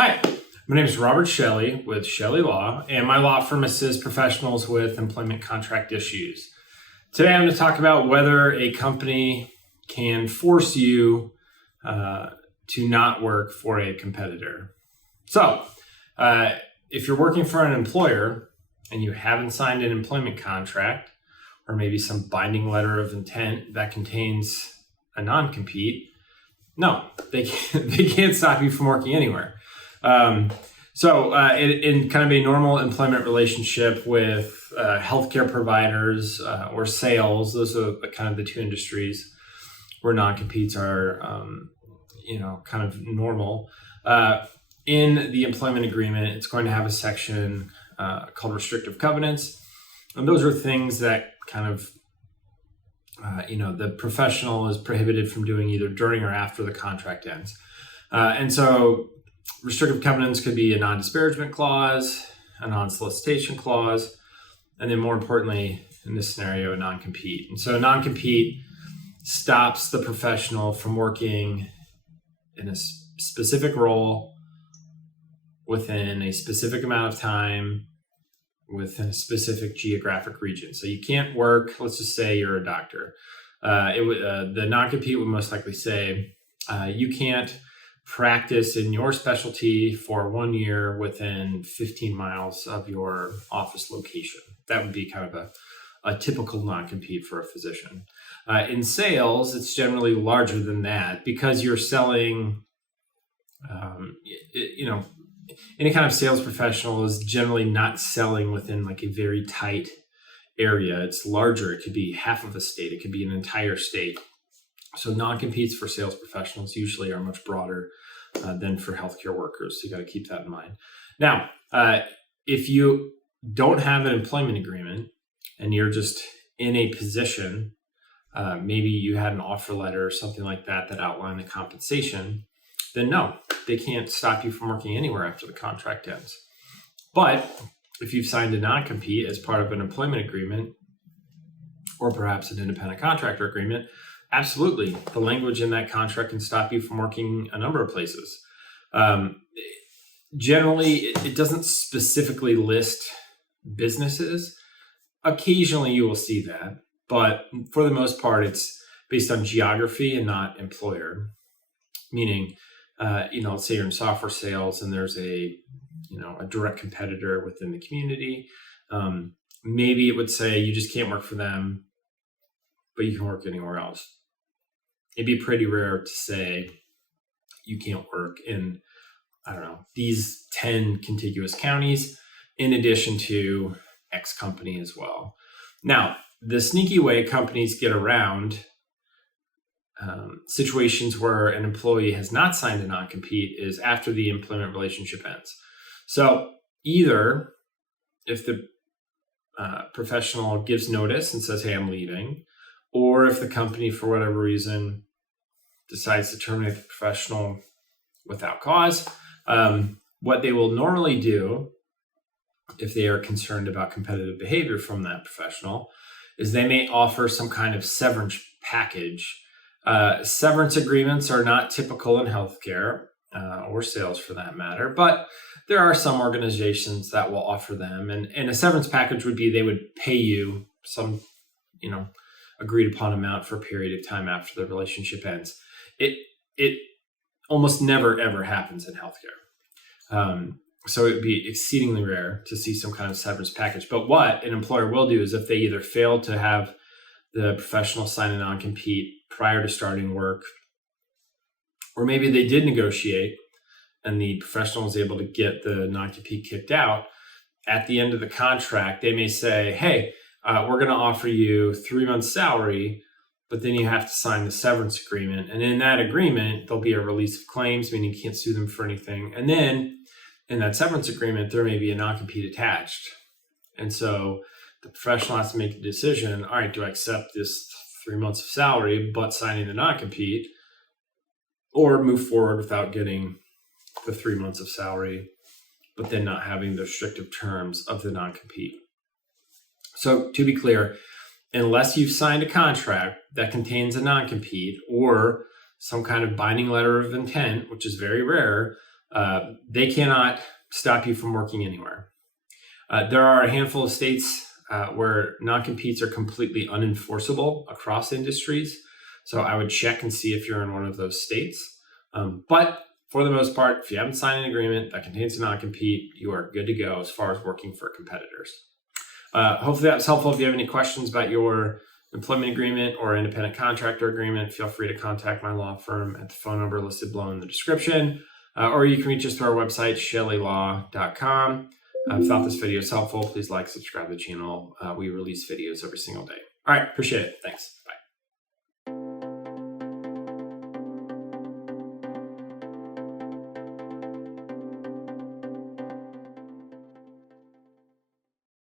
Hi, my name is Robert Chelle with Chelle Law, and my law firm assists professionals with employment contract issues. Today I'm going to talk about whether a company can force you to not work for a competitor. So, if you're working for an employer and you haven't signed an employment contract, or maybe some binding letter of intent that contains a non-compete, no, they can't stop you from working anywhere. In kind of a normal employment relationship with healthcare providers or sales, those are kind of the two industries where non-competes are, kind of normal. In the employment agreement, it's going to have a section called restrictive covenants. And those are things that kind of, the professional is prohibited from doing either during or after the contract ends. And so restrictive covenants could be a non-disparagement clause, a non-solicitation clause, and then more importantly, in this scenario, a non-compete. And so a non-compete stops the professional from working in a specific role within a specific amount of time within a specific geographic region. So you can't work, let's just say you're a doctor. The non-compete would most likely say you can't practice in your specialty for 1 year within 15 miles of your office location. That would be kind of a typical non-compete for a physician. In sales, it's generally larger than that because you're selling, any kind of sales professional is generally not selling within like a very tight area. It's larger. It could be half of a state. It could be an entire state. So non-competes for sales professionals usually are much broader than for healthcare workers. So you got to keep that in mind. Now, if you don't have an employment agreement and you're just in a position, maybe you had an offer letter or something like that that outlined the compensation, then no, they can't stop you from working anywhere after the contract ends. But if you've signed a non-compete as part of an employment agreement, or perhaps an independent contractor agreement, absolutely, the language in that contract can stop you from working a number of places. Generally, it doesn't specifically list businesses. Occasionally, you will see that, but for the most part, it's based on geography and not employer. Meaning, let's say you're in software sales and there's a direct competitor within the community. Maybe it would say you just can't work for them, but you can work anywhere else. It'd be pretty rare to say you can't work in, these 10 contiguous counties in addition to X company as well. Now, the sneaky way companies get around situations where an employee has not signed a non-compete is after the employment relationship ends. So either if the professional gives notice and says, hey, I'm leaving, or if the company, for whatever reason, decides to terminate the professional without cause, what they will normally do, if they are concerned about competitive behavior from that professional, is they may offer some kind of severance package. Severance agreements are not typical in healthcare or sales for that matter, but there are some organizations that will offer them. And a severance package would be they would pay you some, agreed upon amount for a period of time after the relationship ends. It almost never, ever happens in healthcare. So it would be exceedingly rare to see some kind of severance package. But what an employer will do is if they either fail to have the professional sign a non-compete prior to starting work, or maybe they did negotiate and the professional was able to get the non-compete kicked out, at the end of the contract, they may say, hey, we're going to offer you 3 months salary, but then you have to sign the severance agreement. And in that agreement, there'll be a release of claims, meaning you can't sue them for anything. And then in that severance agreement, there may be a non-compete attached. And so the professional has to make a decision, all right, do I accept this 3 months of salary, but signing the non-compete, or move forward without getting the 3 months of salary, but then not having the restrictive terms of the non-compete. So to be clear, unless you've signed a contract that contains a non-compete or some kind of binding letter of intent, which is very rare, they cannot stop you from working anywhere. There are a handful of states where non-competes are completely unenforceable across industries. So I would check and see if you're in one of those states. But for the most part, if you haven't signed an agreement that contains a non-compete, you are good to go as far as working for competitors. Hopefully that was helpful. If you have any questions about your employment agreement or independent contractor agreement, feel free to contact my law firm at the phone number listed below in the description, or you can reach us through our website, ChelleLaw.com. If you thought this video is helpful, please like, subscribe to the channel. We release videos every single day. All right, appreciate it. Thanks.